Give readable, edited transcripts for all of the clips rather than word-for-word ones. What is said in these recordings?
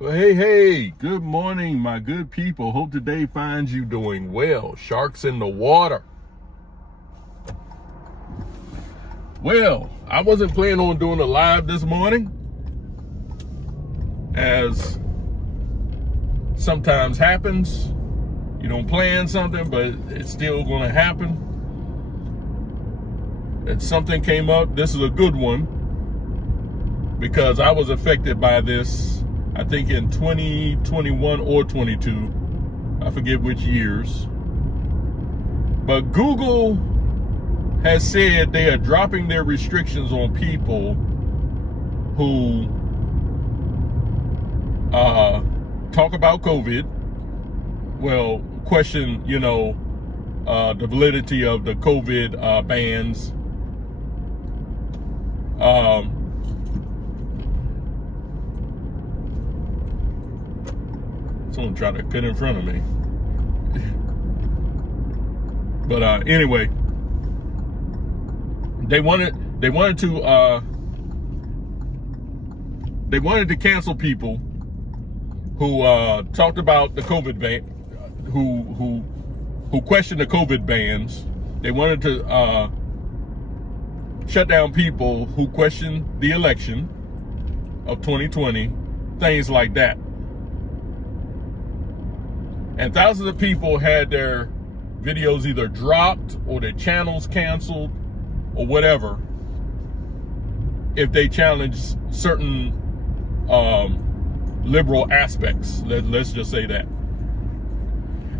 Well, hey, good morning, my good people. Hope today finds you doing well. Sharks in the water. Well, I wasn't planning on doing a live this morning, as sometimes happens. You don't plan something, but it's still going to happen. And something came up. This is a good one, because I was affected by this, I think in 2021 or 22, I forget which years. But Google has said they are dropping their restrictions on people who talk about COVID. Well, question, the validity of the COVID bans. Someone tried to cut in front of me. But anyway, they wanted to cancel people who talked about the COVID ban, who questioned the COVID bans. They wanted to shut down people who questioned the election of 2020, things like that. And thousands of people had their videos either dropped or their channels canceled or whatever if they challenged certain liberal aspects. Let's just say that.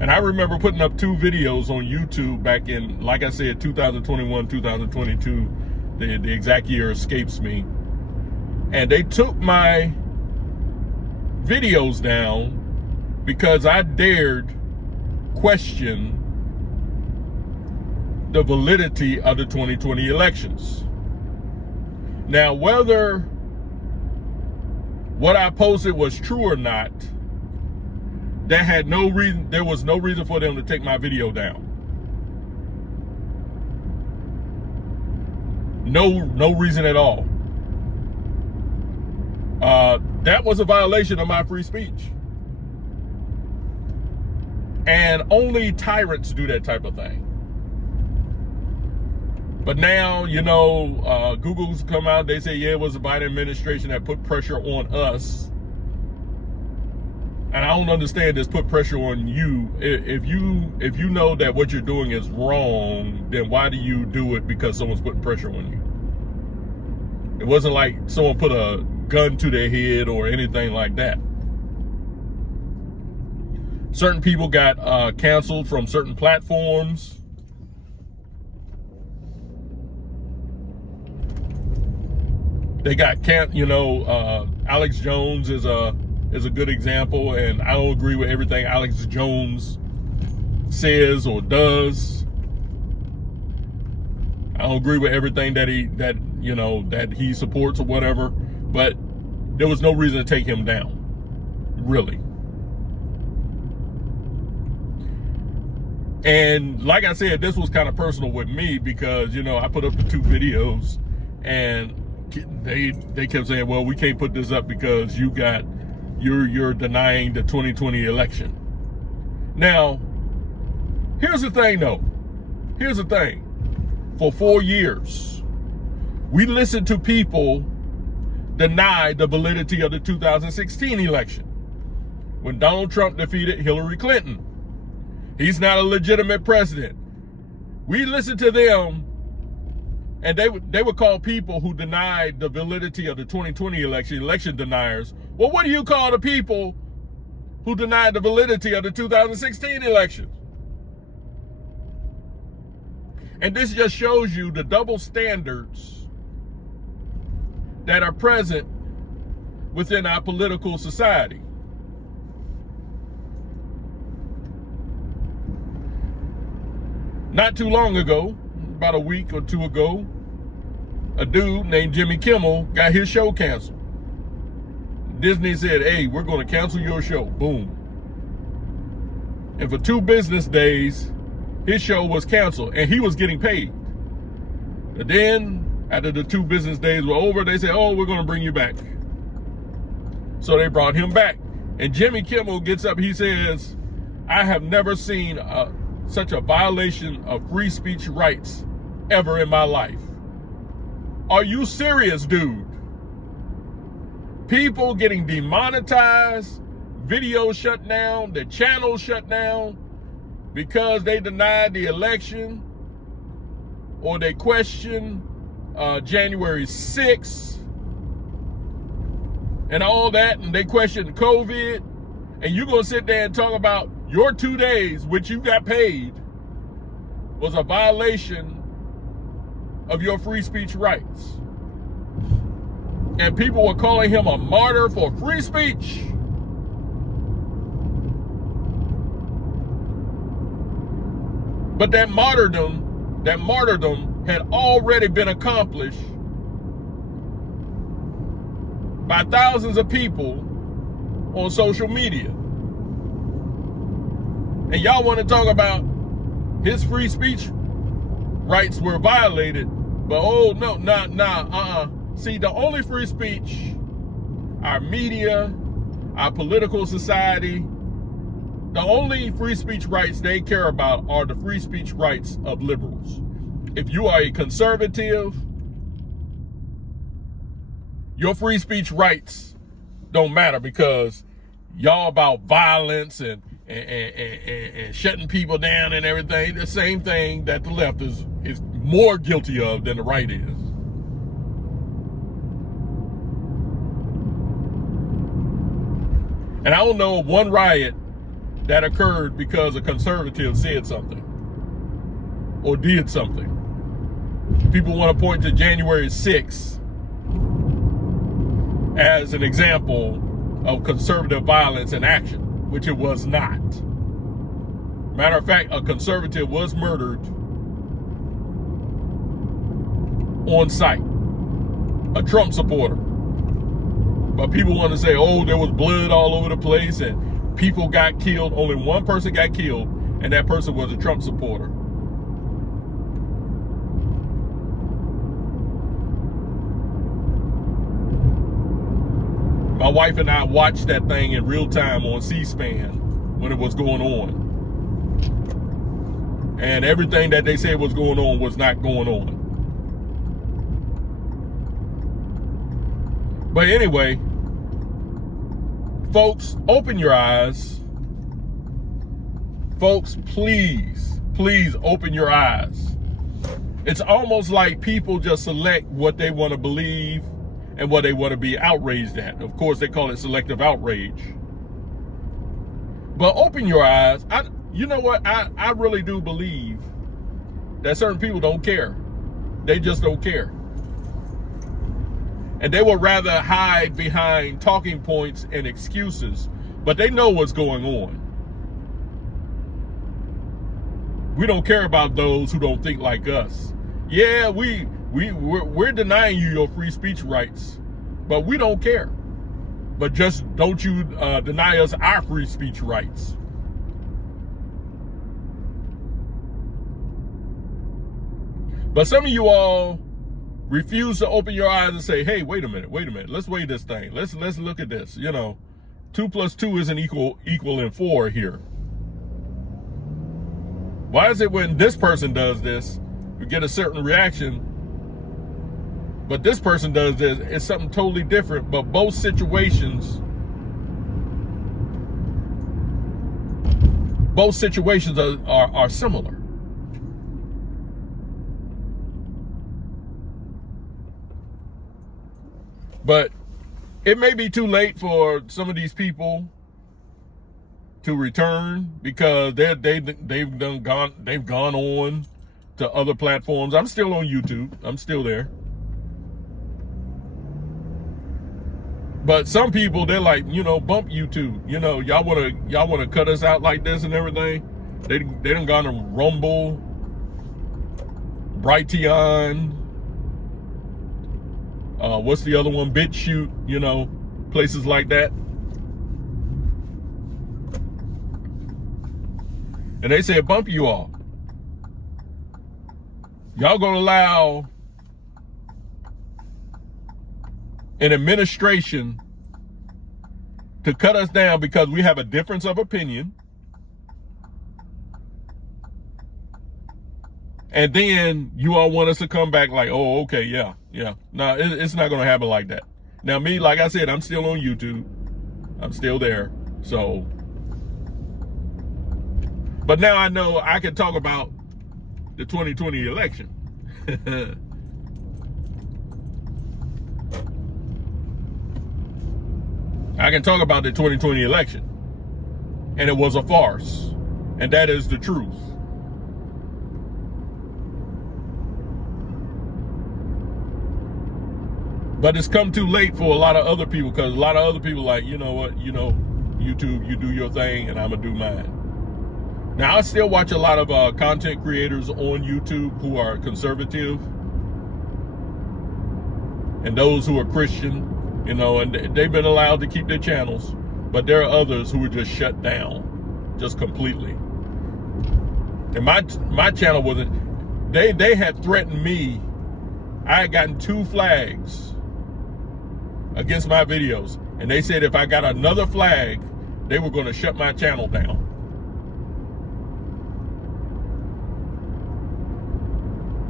And I remember putting up 2 videos on YouTube back in, like I said, 2021, 2022. The exact year escapes me. And they took my videos down because I dared question the validity of the 2020 elections. Now, whether what I posted was true or not, there was no reason for them to take my video down. No reason at all. That was a violation of my free speech. And only tyrants do that type of thing. But now, Google's come out, they say, yeah, it was the Biden administration that put pressure on us. And I don't understand this put pressure on you. If you know that what you're doing is wrong, then why do you do it because someone's putting pressure on you? It wasn't like someone put a gun to their head or anything like that. Certain people got canceled from certain platforms. They got Alex Jones is a good example, and I don't agree with everything Alex Jones says or does. I don't agree with everything that he supports or whatever, but there was no reason to take him down, really. And like I said, this was kind of personal with me because, I put up the 2 videos and they kept saying, well, we can't put this up because you're denying the 2020 election. Now, here's the thing though. Here's the thing. For 4 years, we listened to people deny the validity of the 2016 election when Donald Trump defeated Hillary Clinton. He's not a legitimate president. We listened to them, and they would call people who denied the validity of the 2020 election deniers. Well, what do you call the people who denied the validity of the 2016 elections? And this just shows you the double standards that are present within our political society. Not too long ago, about a week or 2 ago, a dude named Jimmy Kimmel got his show canceled. Disney said, hey, we're going to cancel your show. Boom. And for 2 business days, his show was canceled and he was getting paid. And then after the 2 business days were over, they said, oh, we're going to bring you back. So they brought him back. And Jimmy Kimmel gets up, he says, I have never seen such a violation of free speech rights ever in my life. Are you serious, dude? People getting demonetized, videos shut down, their channels shut down because they denied the election or they questioned January 6th and all that, and they questioned COVID, and you're going to sit there and talk about your 2 days, which you got paid, was a violation of your free speech rights. And people were calling him a martyr for free speech. But that martyrdom had already been accomplished by thousands of people on social media. And y'all want to talk about his free speech rights were violated, but See, the only free speech our media, our political society, the only free speech rights they care about are the free speech rights of liberals. If you are a conservative, your free speech rights don't matter because y'all about violence and shutting people down and everything. The same thing that the left is more guilty of than the right is. And I don't know of one riot that occurred because a conservative said something or did something. People want to point to January 6th as an example of conservative violence in action, which it was not. Matter of fact, a conservative was murdered on site, a Trump supporter. But people want to say, oh, there was blood all over the place and people got killed. Only one person got killed, and that person was a Trump supporter. My wife and I watched that thing in real time on C-SPAN when it was going on. And everything that they said was going on was not going on. But anyway, folks, open your eyes. Folks, please open your eyes. It's almost like people just select what they want to believe and what they want to be outraged at. Of course, they call it selective outrage. But open your eyes. You know what? I really do believe that certain people don't care. They just don't care. And they would rather hide behind talking points and excuses, but they know what's going on. We don't care about those who don't think like us. Yeah, we're denying you your free speech rights, but we don't care. But just don't you deny us our free speech rights. But some of you all refuse to open your eyes and say, hey, wait a minute, let's weigh this thing. Let's look at this. 2 + 2 isn't equal in 4 here. Why is it when this person does this, you get a certain reaction, but this person does this, it's something totally different, but both situations are similar. But it may be too late for some of these people to return because they've gone on to other platforms. I'm still on YouTube. I'm still there. But some people, they're like, bump YouTube. Y'all wanna cut us out like this and everything. They done gone to Rumble, Brighteon. What's the other one? BitChute, places like that. And they said, bump you all. Y'all gonna allow an administration to cut us down because we have a difference of opinion. And then you all want us to come back like, oh, okay, yeah. No, it's not going to happen like that. Now, me, like I said, I'm still on YouTube. I'm still there. So, but now I know I can talk about the 2020 election. I can talk about the 2020 election. And it was a farce. And that is the truth. But it's come too late for a lot of other people, because a lot of other people like, you know what, YouTube, you do your thing and I'm going to do mine. Now, I still watch a lot of content creators on YouTube who are conservative and those who are Christian, and they've been allowed to keep their channels. But there are others who were just shut down, just completely. And my channel wasn't, they had threatened me. I had gotten 2 flags against my videos, and they said if I got another flag, they were going to shut my channel down.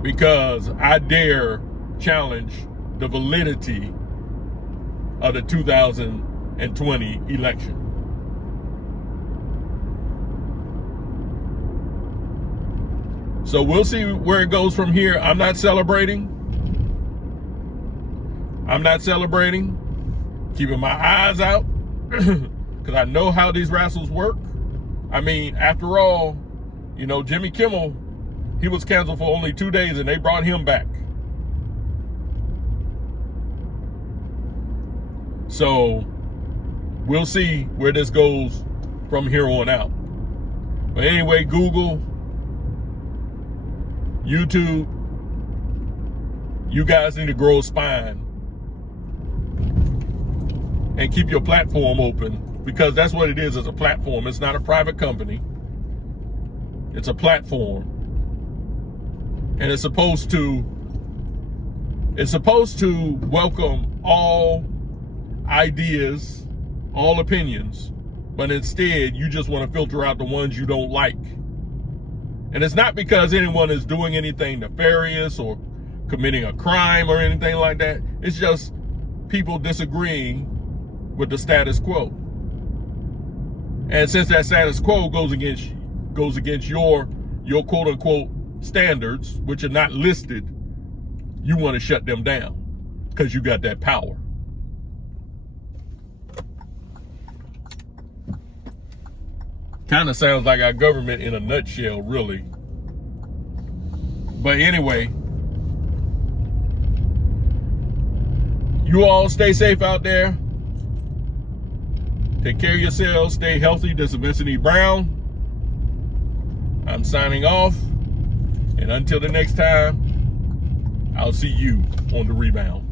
Because I dare challenge the validity of the 2020 election. So we'll see where it goes from here. I'm not celebrating. Keeping my eyes out, because I know how these wrestles work. I mean, after all, Jimmy Kimmel, he was canceled for only 2 days and they brought him back. So we'll see where this goes from here on out. But anyway, Google, YouTube, you guys need to grow a spine and keep your platform open, because that's what it is. It's a platform. It's not a private company. It's a platform. And it's supposed to welcome all ideas, all opinions, but instead you just want to filter out the ones you don't like. And it's not because anyone is doing anything nefarious or committing a crime or anything like that. It's just people disagreeing with the status quo. And since that status quo goes against your quote unquote standards, which are not listed, you want to shut them down because you got that power. Kind of sounds like our government in a nutshell, really. But anyway, you all stay safe out there. Take care of yourselves. Stay healthy. This is Vincent E. Brown. I'm signing off. And until the next time, I'll see you on the rebound.